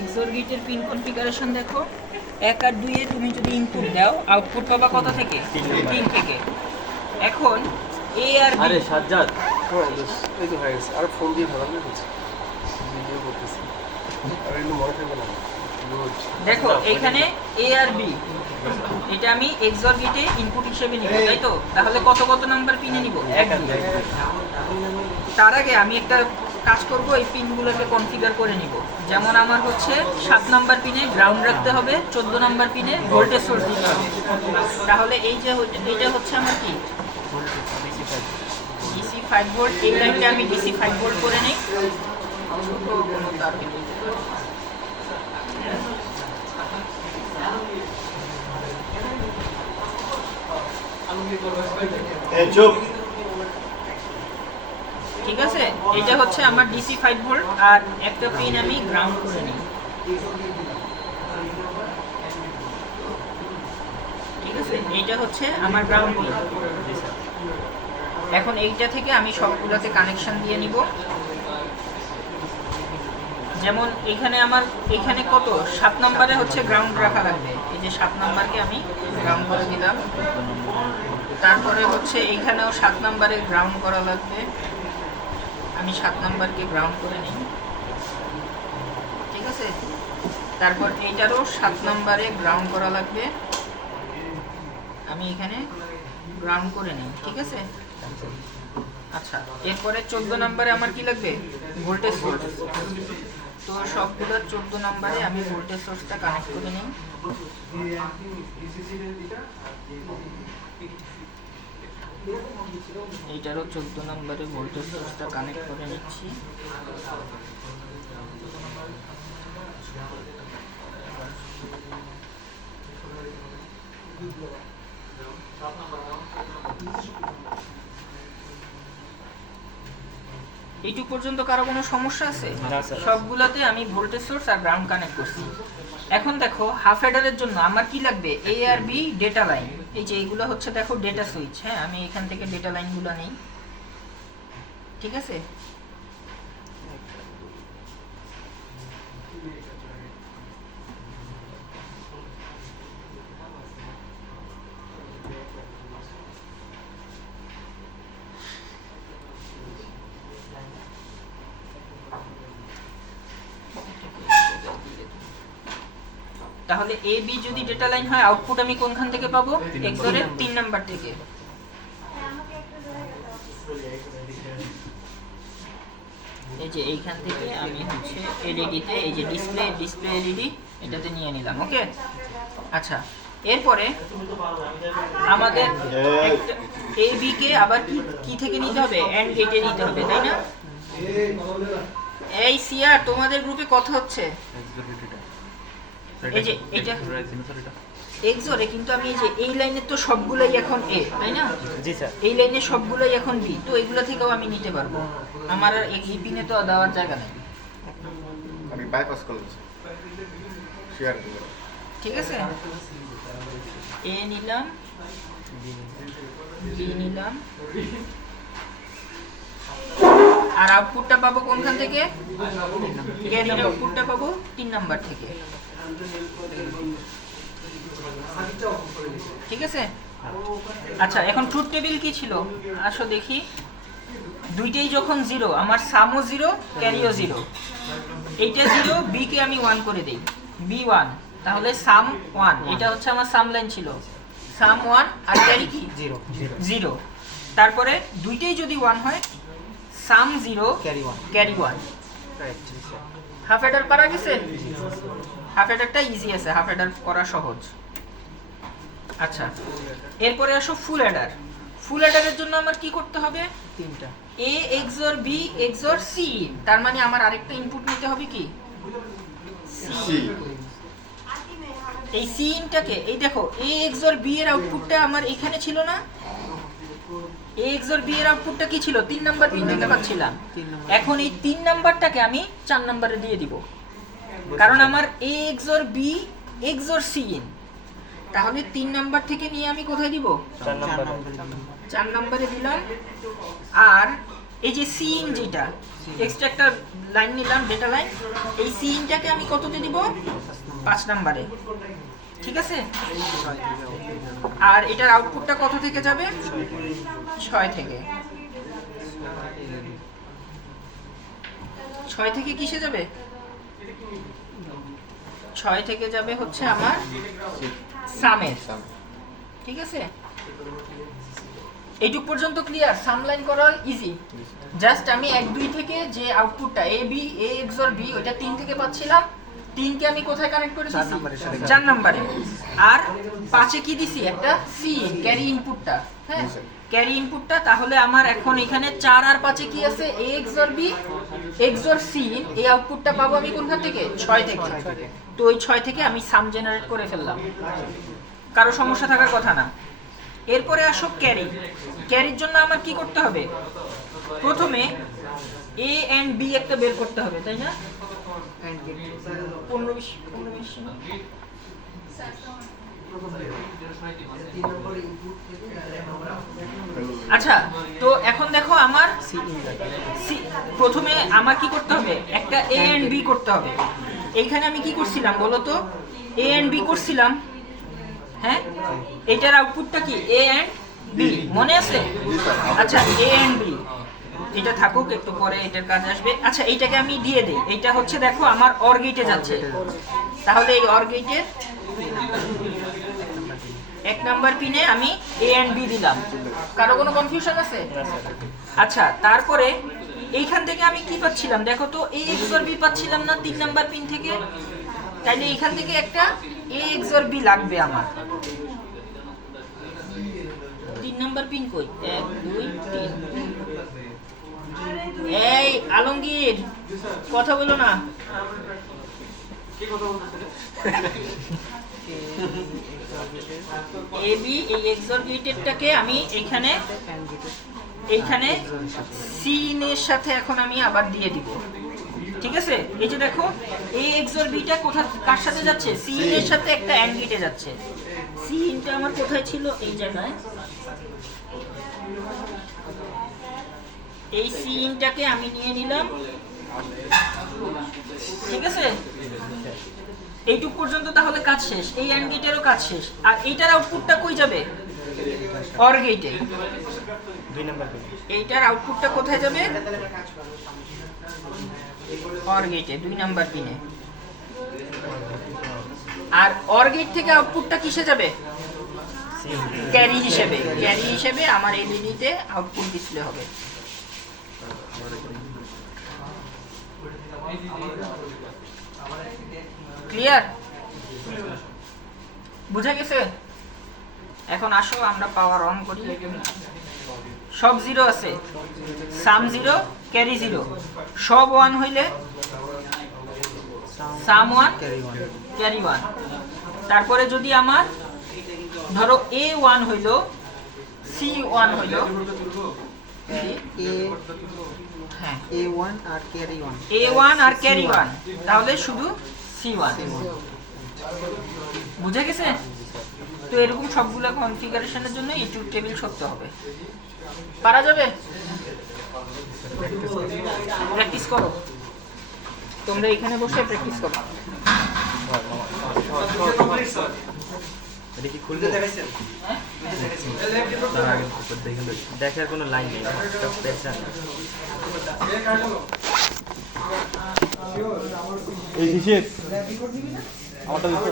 XOR গেটের pin configuration দেখো। এক আর দুইয়ে তুমি যদি ইনপুট দাও আউটপুট পাবা কত থেকে? তিন থেকে। এখন এ আর বি আরে সাজ্জাদ। হ্যাঁ এই তো হয়ে গেছে। আর ফোন দিয়ে ভালো না হচ্ছে। ভিডিও করতেছি। আর এগুলো মনে থাকবে না। দেখো এখানে এ আর বি এটা আমি এক্সোর গেটে ইনপুট হিসেবে নিব তাই তো? তাহলে কত কত নাম্বার পিনে নিব? এক দুই। তার আগে আমি একটা কাজ করব, এই পিনগুলোকে কনফিগার করে নিব। যেমন আমার হচ্ছে সাত নাম্বার পিনে গ্রাউন্ড রাখতে হবে, চোদ্দ নাম্বার পিনে ভোল্টেজ সোর্স দিতে হবে। তাহলে এই যে এইটা হচ্ছে আমার কি? ডিসি ফাইভ ভোল্ট এই লাইনটা আমি ডিসি ফাইভ ভোল্ট করে নিই। নেই। ঠিক আছে? এটা হচ্ছে আমার ডিসি ফাইভ ভোল্ট আর একটা পিন আমি গ্রাউন্ড করে নিই। ঠিক আছে? এইটা হচ্ছে আমার গ্রাউন্ড পিন এখন এইটা থেকে আমি সবগুলোতে কানেকশন দিয়ে নিব। যেমন এখানে আমার, এখানে কত? সাত নম্বরে হচ্ছে গ্রাউন্ড রাখা লাগবে। এই যে সাত নাম্বারকে আমি গ্রাউন্ড করে দিলাম। তারপরে হচ্ছে এইখানেও সাত নাম্বারে গ্রাউন্ড করা লাগবে। আমি সাত নাম্বারকে গ্রাউন্ড করে নিই। ঠিক আছে? তারপর এইটারও সাত নাম্বারে গ্রাউন্ড করা লাগবে। আমি এখানে গ্রাউন্ড করে নিই, ঠিক আছে? আচ্ছা এরপরে চোদ্দ নাম্বারে আমার কি লাগবে? ভোল্টেজ সোর্স তো সবগুলো চোদ্দ নাম্বারে আমি ভোল্টেজ সোর্সটা কানেক্ট করে নিই। এইটারও চোদ্দ নম্বরে ভোল্টেজ সোর্সটা কানেক্ট করে নিচ্ছি। এইটুক পর্যন্ত কারও কোনো সমস্যা আছে? সবগুলোতে আমি ভোল্টেজ সোর্স আর গ্রাউন্ড কানেক্ট করছি। এখন দেখো হাফ হেডারের জন্য আমার কি লাগবে? এ আর বি ডেটা লাইন এই যে এইগুলো হচ্ছে দেখো ডেটা সুইচ হ্যাঁ? আমি এখান থেকে ডেটা লাইনগুলো নেই। ঠিক আছে? তাহলে এ বি যদি ডেটা লাইন হয় আউটপুট আমি কোনখান থেকে পাবো? এক্সরের তিন নাম্বার থেকে। এই যে এইখান থেকে আমি হচ্ছে এলইডিতে এই যে ডিসপ্লে ডিসপ্লে এলইডি এটাতে নিয়ে নিলাম ওকে আচ্ছা এরপরে আমাদের এ বি কে আবার কি কি থেকে নিতে হবে? এন্ড গেটে নিতে হবে তাই না? এই সিয়া তোমাদের গ্রুপে কথা হচ্ছে। এই যে এক্সরে কিন্তু আমি এই যে এই লাইনের তো সবগুলাই এখন এ তাই না? জি স্যার। এই লাইনের সবগুলোই এখন বি তো এগুলো থেকেও আমি নিতে পারব। আমার আর এই পিনে তো দেওয়ার জায়গা নেই। আমি বাইপাস করছি শেয়ার ঠিক আছে? এ নিলাম বি নিলাম। আর আউটপুটটা পাবো কোনখান থেকে? ক্যারির আউটপুটটা পাবো তিন নাম্বার থেকে। ঠিক আছে? আচ্ছা এখন ট্রুথ টেবিল কি ছিল? আসো দেখি। দুইটাই যখন জিরো আমার সামও জিরো ক্যারিও জিরো এইটা জিরো বি কে আমি ওয়ান করে দিই। বি ওয়ান তাহলে সাম ওয়ান এটা হচ্ছে আমার সাম লাইন ছিল। সাম ওয়ান আর ক্যারি কি? জিরো জিরো জিরো তারপরে দুইটাই যদি ওয়ান হয় sum zero carry one carry one half adder করা গেছে? হাফ এডারটা ইজি আছে হাফ এডার করা সহজ। আচ্ছা এরপরে আসো ফুল এডার ফুল এডারের জন্য আমার কি করতে হবে? তিনটা। A XOR B XOR C তার মানে আমার আরেকটা ইনপুট নিতে হবে কি? সি এই সি ইনটাকে এই দেখো এ এক্সর বি এর আউটপুটটা আমার এখানে ছিল না এ এক্সর বি এর আউটপুটটা কি ছিল তিন নাম্বার পিন থেকে পাচ্ছিলাম এখন এই তিন নাম্বারটাকে আমি চার নাম্বারে দিয়ে দিব কারণ আমার A XOR B x XOR C in তাহলে তিন নাম্বার থেকে নিয়ে আমি কোথায় দিব চার নম্বর চার নাম্বারে দিলাম আর এই যে সিন যেটা এক্সট্রা একটা লাইন নিলাম ডেটা লাইন এই সিনটাকে আমি কততে দিব পাঁচ নাম্বারে ঠিক আছে আর এটার আউটপুটটা কত থেকে যাবে ছয় থেকে। ছয় থেকে কিসে যাবে? ছয় থেকে যাবে হচ্ছে আমার সামের। ঠিক আছে? এইটুক পর্যন্ত ক্লিয়ার সামলাইন করা ইজি জাস্ট আমি এক দুই থেকে যে আউটপুটটা A B A XOR B ওইটা তিন থেকে পাচ্ছিলাম। তিনকে আমি কোথায় কানেক্ট করেছি চার নাম্বারে। আর পাঁচে কি দিছি? একটা সি ক্যারি ইনপুটটা হ্যাঁ ক্যারি ইনপুটটা তাহলে আমার এখন এখানে চার আর পাঁচে কি আছে? A XOR B x XOR C এই আউটপুটটা পাবো আমি কোনখান থেকে? ছয় থেকে। তো ওই ছয় থেকে আমি সাম জেনারেট করে ফেললাম। কারও সমস্যা থাকার কথা না। এরপরে আসো ক্যারি ক্যারির জন্য আমার কি করতে হবে? প্রথমে এ অ্যান্ড বি একটা বের করতে হবে তাই না? পনেরো বিশ পনেরো বিশ। আচ্ছা তো এখন দেখো আমার সি- প্রথমে আমার কি করতে হবে? একটা এ এন্ড বি করতে হবে। এইখানে আমি কি করছিলাম বলো তো? এ এন্ড বি করছিলাম। হ্যাঁ? এটার আউটপুটটা কি? এ এন্ড বি মনে আছে? আচ্ছা এ এন্ড বি এটা থাকুক একটু পরে এটার কাজ আসবে। আচ্ছা এইটাকে আমি দিয়ে দিই। এইটা হচ্ছে দেখো আমার অর গেটে যাচ্ছে। তাহলে এই অর গেটের এক নাম্বার পিনে আমি এ এন্ড বি দিলাম। কারও কোনো কনফিউশন আছে? আচ্ছা তারপরে এইখান থেকে আমি কি পাচ্ছিলাম? দেখো তো এ এক্স এক্সর বি পাচ্ছিলাম না তিন নাম্বার পিন থেকে। তাইলে এইখান থেকে একটা এ এক্স এক্সর বি লাগবে আমার। তিন নাম্বার পিন কই? এক দুই তিন। এই আলমগীর কথা বলো না। এ বি এই এক্সরবিটেডটাকে আমি এখানে, এইখানে সিনের সাথে এখন আমি আবার দিয়ে দিব। ঠিক আছে? এই যে দেখো, এই এক্সর বিটা কোথা, কার সাথে যাচ্ছে? সিন এর সাথে একটা অ্যান্ড গেটে যাচ্ছে সিনটা আমার কোথায় ছিল? এই জায়গায়। এই সিনটাকে আমি নিয়ে নিলাম। ঠিক আছে? এইটুক পর্যন্ত তাহলে কাজ শেষ এই অ্যান্ড গেটেরও কাজ শেষ। আর এইটার আউটপুটটা কই যাবে? অর গেটে দুই নাম্বার এইটার আউটপুটটা কোথায় যাবে? অর গেটে দুই নাম্বার পিনে আর অর গেট থেকে আউটপুটটা কিসে যাবে? ক্যারি হিসেবে। ক্যারি হিসেবে আমার এলইডিতে আউটপুট ডিসপ্লে হবে। ক্লিয়ার বুঝা গেছে? এখন আসো, আমরা পাওয়ার অন করি সব জিরো আছে। সাম জিরো ক্যারি জিরো সব ওয়ান হইলে সাম ওয়ান ক্যারি ওয়ান তারপরে যদি আমার, ধরো এ ওয়ান হইল সি ওয়ান হইল এ হ্যাঁ। এ ওয়ান আর ক্যারি ওয়ান এ ওয়ান আর ক্যারি ওয়ান তাহলে শুধু সি ওয়ান বুঝে গেছে? তো এরকম সবগুলো কনফিগারেশনের জন্য এই টেবিল সত্য হবে। পারা যাবে? প্র্যাকটিস করো। তোমরা এখানে বসে প্র্যাকটিস করো। এটা কি খুলবে? হ্যাঁ? দেখার কোনো লাইন নেই। সব পেছান এই আমারটা দিতে